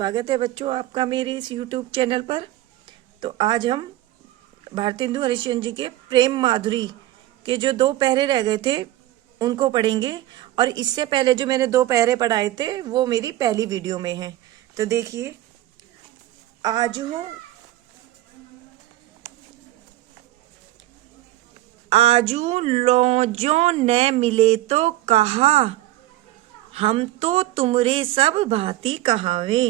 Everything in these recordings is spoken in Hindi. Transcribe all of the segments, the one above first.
स्वागत है बच्चों आपका मेरे इस YouTube चैनल पर। तो आज हम भारतेंदु हरिश्चंद्र जी के प्रेम माधुरी के जो 2 पहरे रह गए थे उनको पढ़ेंगे। और इससे पहले जो मैंने 2 पहरे पढ़ाए थे वो मेरी पहली वीडियो में है। तो देखिए, आजू लौजों न मिले तो कहा, हम तो तुमरे सब भांति कहावे।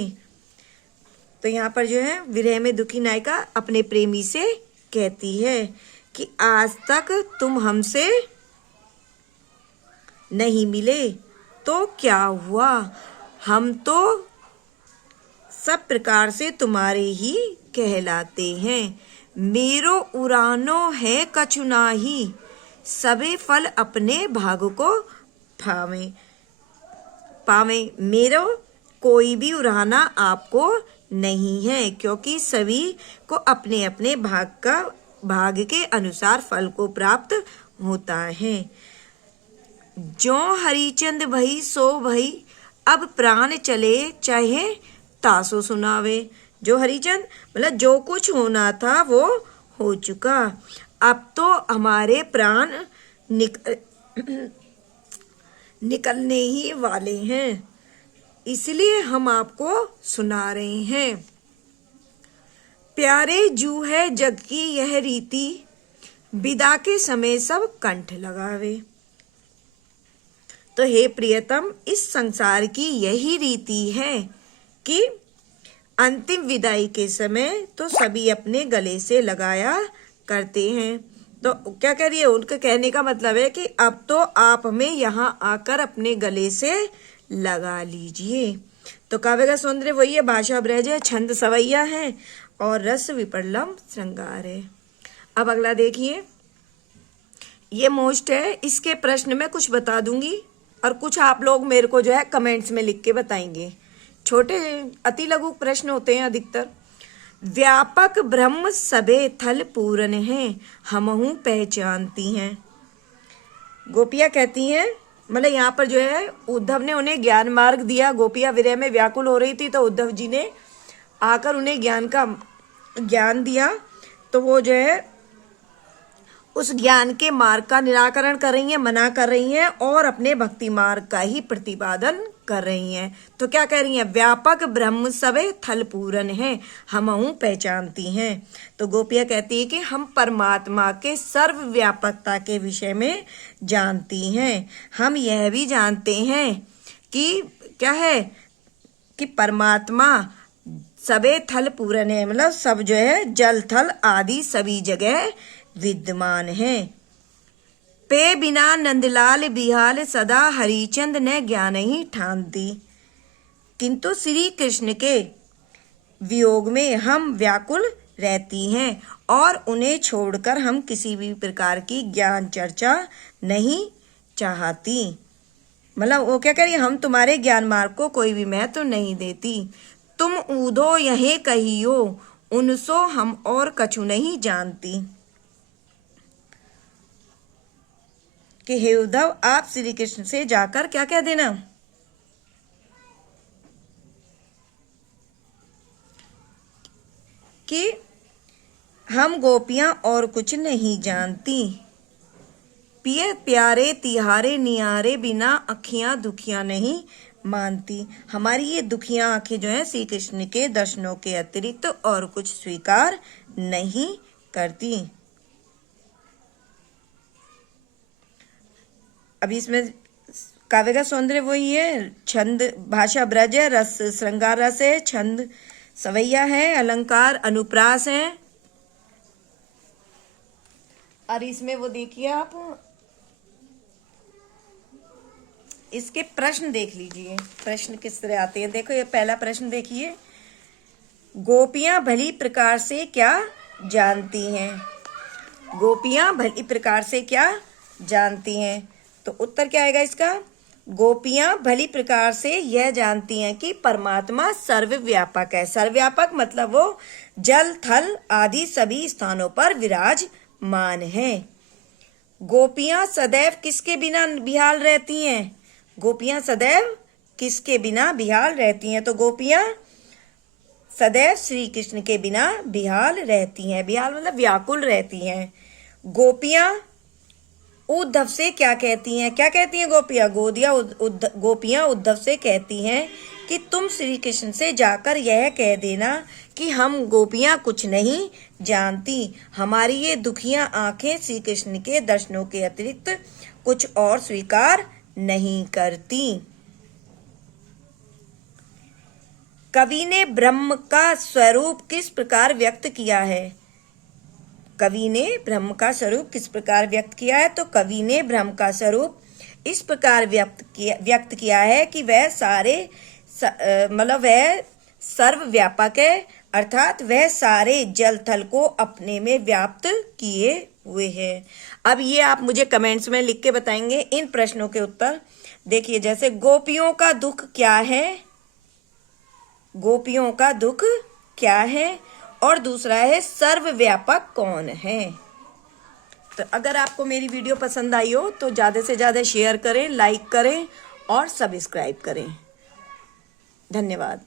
तो यहाँ पर जो है विरह में दुखी नायिका अपने प्रेमी से कहती है कि आज तक तुम हमसे नहीं मिले तो क्या हुआ, हम तो सब प्रकार से तुम्हारे ही कहलाते हैं। मेरो उरानो है कछु नाही, सबे फल अपने भाग को पावे। मेरो कोई भी उराना आपको नहीं है, क्योंकि सभी को अपने अपने भाग के अनुसार फल को प्राप्त होता है। जो हरिचंद भई सो भई, अब प्राण चले चाहे तासो सुनावे। जो हरिचंद मतलब जो कुछ होना था वो हो चुका, अब तो हमारे प्राण निकलने ही वाले हैं, इसलिए हम आपको सुना रहे हैं। प्यारे जू है जग की यह रीति, विदा के समय सब कंठ लगावे। तो हे प्रियतम, इस संसार की यही रीति है कि अंतिम विदाई के समय तो सभी अपने गले से लगाया करते हैं। तो क्या कह रही है, उनके कहने का मतलब है कि अब तो आप हमें यहाँ आकर अपने गले से लगा लीजिए। तो काव्य का सौंदर्य वही है, भाषा ब्रज है, छंद सवैया है और रस विपर्लम श्रृंगार है। अब अगला देखिए, ये मोस्ट है, इसके प्रश्न मैं कुछ बता दूंगी और कुछ आप लोग मेरे को जो है कमेंट्स में लिख के बताएंगे। छोटे अति लघु प्रश्न होते हैं अधिकतर। व्यापक ब्रह्म सबे थल पूरन है, हमहु पहचानती हैं। गोपियां कहती हैं, मतलब यहाँ पर जो है उद्धव ने उन्हें ज्ञान मार्ग दिया। गोपियां विरह में व्याकुल हो रही थी तो उद्धव जी ने आकर उन्हें ज्ञान दिया। तो वो जो है उस ज्ञान के मार्ग का निराकरण कर रही हैं, मना कर रही हैं और अपने भक्ति मार्ग का ही प्रतिपादन कर रही हैं। तो क्या कह रही हैं, व्यापक ब्रह्म सबे थल पूरन है, हमहु पहचानती हैं। तो गोपियां कहती है कि हम परमात्मा के सर्वव्यापकता के विषय में जानती हैं। हम यह भी जानते हैं कि क्या है कि परमात्मा सबे थल पूरन है, मतलब सब जो है जल थल आदि सभी जगह विद्यमान है। पे बिना नंदलाल बिहाल, सदा हरिचंद ने ज्ञान ही ठानती। किंतु श्री कृष्ण के वियोग में हम व्याकुल रहती हैं और उन्हें छोड़कर हम किसी भी प्रकार की ज्ञान चर्चा नहीं चाहती। मतलब वो क्या कह रही है, हम तुम्हारे ज्ञान मार्ग को कोई भी महत्व नहीं देती। तुम ऊधो यहे कहियो, उनसो हम और कछु नहीं जानती। कि हे उद्धव, आप श्री कृष्ण से जाकर क्या कह देना कि हम गोपियां और कुछ नहीं जानती। पिए प्यारे तिहारे निहारे, बिना अखियां दुखियां नहीं मानती। हमारी ये दुखियां आंखें जो है श्री कृष्ण के दर्शनों के अतिरिक्त और कुछ स्वीकार नहीं करती। अभी इसमें काव्य का सौंदर्य वही है, छंद भाषा ब्रज है, रस श्रृंगार रस है, छंद सवैया है, अलंकार अनुप्रास है। और इसमें वो देखिए आप इसके प्रश्न देख लीजिए, प्रश्न किस तरह आते हैं। देखो ये पहला प्रश्न देखिए, गोपियां भली प्रकार से क्या जानती हैं। गोपियां भली प्रकार से क्या जानती हैं, तो उत्तर क्या आएगा इसका, गोपियां भली प्रकार से यह जानती हैं कि परमात्मा सर्वव्यापक है। सर्वव्यापक मतलब वो जल थल आदि सभी स्थानों पर विराजमान है। गोपियां सदैव किसके बिना बिहाल रहती हैं, गोपियां सदैव किसके बिना बिहाल रहती हैं। तो गोपियां सदैव श्री कृष्ण के बिना बेहाल रहती हैं। बेहाल मतलब व्याकुल रहती हैं। गोपियां उद्धव से क्या कहती हैं? क्या कहती हैं गोपियां? गोपियां उद्धव से कहती हैं कि तुम श्री कृष्ण से जाकर यह कह देना कि हम गोपियां कुछ नहीं जानती, हमारी ये दुखियां आंखें श्री कृष्ण के दर्शनों के अतिरिक्त कुछ और स्वीकार नहीं करती। कवि ने ब्रह्म का स्वरूप किस प्रकार व्यक्त किया है? कवि ने ब्रह्म का स्वरूप किस प्रकार व्यक्त किया है? तो कवि ने ब्रह्म का स्वरूप इस प्रकार व्यक्त किया है कि वह वह सर्वव्यापक है, अर्थात वह सारे जल थल को अपने में व्याप्त किए हुए है। अब ये आप मुझे कमेंट्स में लिख के बताएंगे इन प्रश्नों के उत्तर। देखिए, जैसे गोपियों का दुख क्या है? गोपियों का दुख क्या है? और दूसरा है सर्वव्यापक कौन है? तो अगर आपको मेरी वीडियो पसंद आई हो तो ज़्यादा से ज़्यादा शेयर करें, लाइक करें और सब्सक्राइब करें। धन्यवाद।